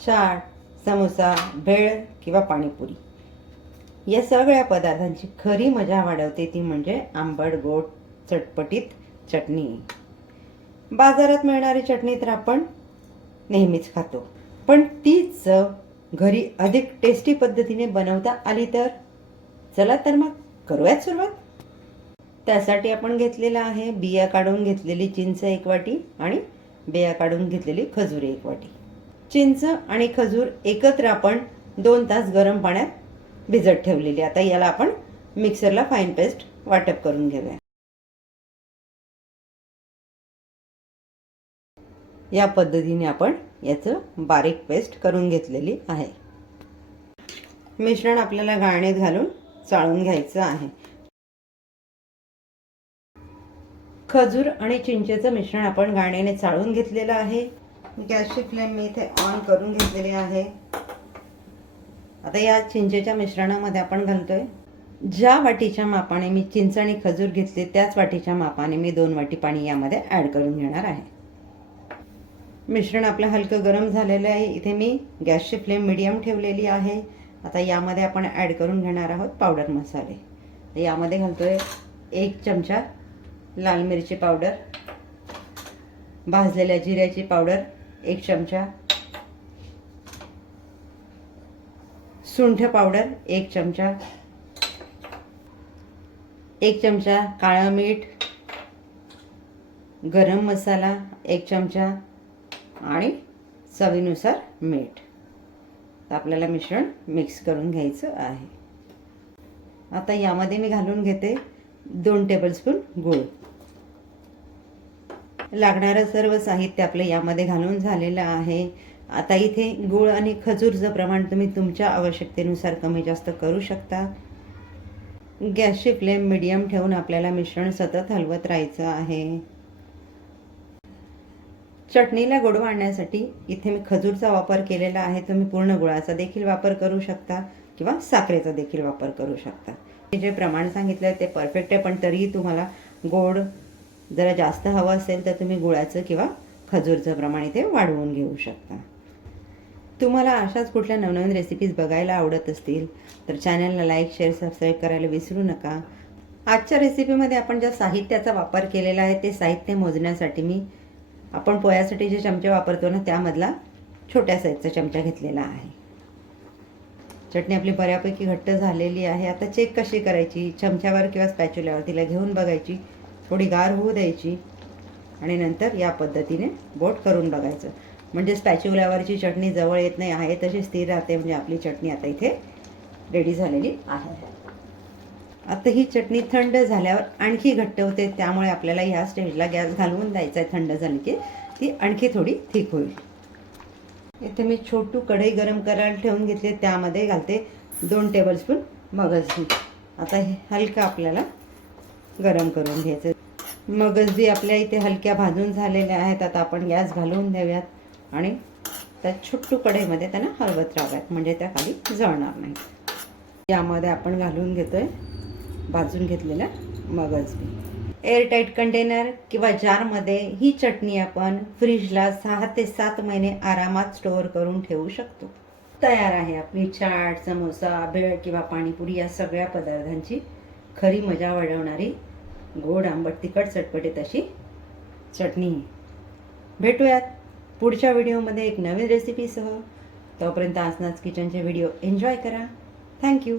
चाट, समोसा, भेळ किंवा पाणीपुरी या सगळ्या पदार्थांची खरी मजा वाढवते ती म्हणजे आंबट गोड चटपटीत चटणी. बाजारात मिळणारी चटणी तर आपण नेहमीच खातो, पण तीच चव घरी अधिक टेस्टी पद्धतीने बनवता आली तर चला तर मग करूयात सुरुवात. त्यासाठी आपण घेतलेला आहे बिया काढून घेतलेली चिंच 1 वाटी आणि बिया काढून घेतलेली खजूर 1 वाटी. चिंच आणि खजूर एकत्र आपण 2 तास गरम पाण्यात भिजत ठेवलेली. आता याला आपण मिक्सरला फाईन पेस्ट वाटप करून घेऊया. या पद्धतीने आपण याचं बारीक पेस्ट करून घेतलेली आहे. मिश्रण आपल्याला गाळणीत घालून चाळून घ्यायचं आहे. खजूर आणि चिंचेचं मिश्रण आपण गाळणीने चाळून घेतलेलं आहे. गॅसची फ्लेम मी इथे ऑन करून घेतलेली आहे. आता या चिंचेच्या मिश्रणामध्ये आपण घालतोय ज्या वाटीच्या मापाने मी चिंच आणि खजूर घेतले त्याच वाटीच्या मापाने मी 2 वाटी पाणी यामध्ये ॲड करून घेणार आहे. मिश्रण आपलं हलकं गरम झालेलं आहे. इथे मी गॅसची फ्लेम मीडियम ठेवलेली आहे. आता यामध्ये आपण ॲड करून घेणार आहोत पावडर मसाले. यामध्ये घालतोय 1 चमचा लाल मिरची पावडर, भाजलेल्या जिऱ्याची पावडर 1 चमचा, सुंठ पावडर 1 चमचा, 1 चमचा काळं मीठ, गरम मसाला 1 चमचा आणि चवीनुसार मीठ. आपल्याला मिश्रण मिक्स करून घ्यायचं आहे. आता यामध्ये मी घालून घेते 2 टेबलस्पून गूळ. लागणारं सर्व साहित्य आपलं यामध्ये घालून झालेलं आहे. आता इथे गूळ आणि खजूरचं प्रमाण तुम्ही तुमच्या आवश्यकतेनुसार कमी जास्त करू शकता. गॅसची फ्लेम मीडियम ठेवून आपल्याला मिश्रण सतत हलवत राहायचं आहे. चटणीला गोडवा आणण्यासाठी इथे मी खजूरचा वापर केलेला आहे. तुम्ही पूर्ण गुळाचा देखील वापर करू शकता किंवा साखरेचा देखील वापर करू शकता. जे प्रमाण सांगितलं ते परफेक्ट आहे, पण तरीही तुम्हाला गोड जरा जास्त हवं असेल तर तुम्ही गुळाचं किंवा खजूरचं प्रमाण इथे वाढवून घेऊ शकता. तुम्हाला अशाच कुठल्या नवनवीन रेसिपीज बघायला आवडत असतील तर चॅनलला लाईक, शेअर, सबस्क्राईब करायला विसरू नका. आजच्या रेसिपीमध्ये आपण ज्या साहित्याचा वापर केलेला आहे ते साहित्य मोजण्यासाठी आपण पोह्यासाठी जे चमचे वापरतो ना त्यामधला छोट्या साईजचा चमचा घेतलेला आहे. चटणी आपली बऱ्यापैकी घट्ट झालेली आहे. आता चेक कशी करायची, चमच्यावर किंवा स्पॅच्युलावर तिला घेऊन बघायची, थोडी गार होऊ द्यायची आणि नंतर या पद्धतीने बोट करून बघायचं. म्हणजे स्पॅच्युलावरची चटणी जवळ येत नाही आहे तशी स्थिर राहते. म्हणजे आपली चटणी आता इथे रेडी झालेली आहे. आता ही चटणी थंड झाल्यावर आणखी घट्ट होते, त्यामुळे आपल्याला ह्या स्टेजला गॅस घालवून द्यायचा आहे. थंड झाली की ती आणखी थोडी थिक होईल. इथे मी छोटू कढई गरम करायला ठेवून घेतली, त्यामध्ये घालते 2 टेबलस्पून मगज बी. आता हे हलका आपल्याला गरम करून घ्यायचं. मगज बी आपल्या इथे हलक्या भाजून झालेल्या आहेत. आता आपण गॅस घालवून देऊयात आणि त्या छोटू कढईमध्ये त्यांना हलवत राहाव्यात, म्हणजे त्या खाली जळणार नाही. यामध्ये आपण घालून घेतोय भाजून घेतलेला मगज बी. एअरटाईट कंटेनर किंवा जारमध्ये ही चटणी आपण फ्रीजला 6 ते 7 महिने आरामात स्टोअर करून ठेवू शकतो. तयार आहे आपली चाट, समोसा, भेळ किंवा पाणीपुरी या सगळ्या पदार्थांची खरी मजा वाढवणारी गोड आंबट तिखट चटपटीत अशी चटणी. भेटूयात पुढच्या व्हिडिओमध्ये एक नवीन रेसिपीसह. तोपर्यंत आसनाच किचनचे व्हिडिओ एन्जॉय करा. थँक्यू.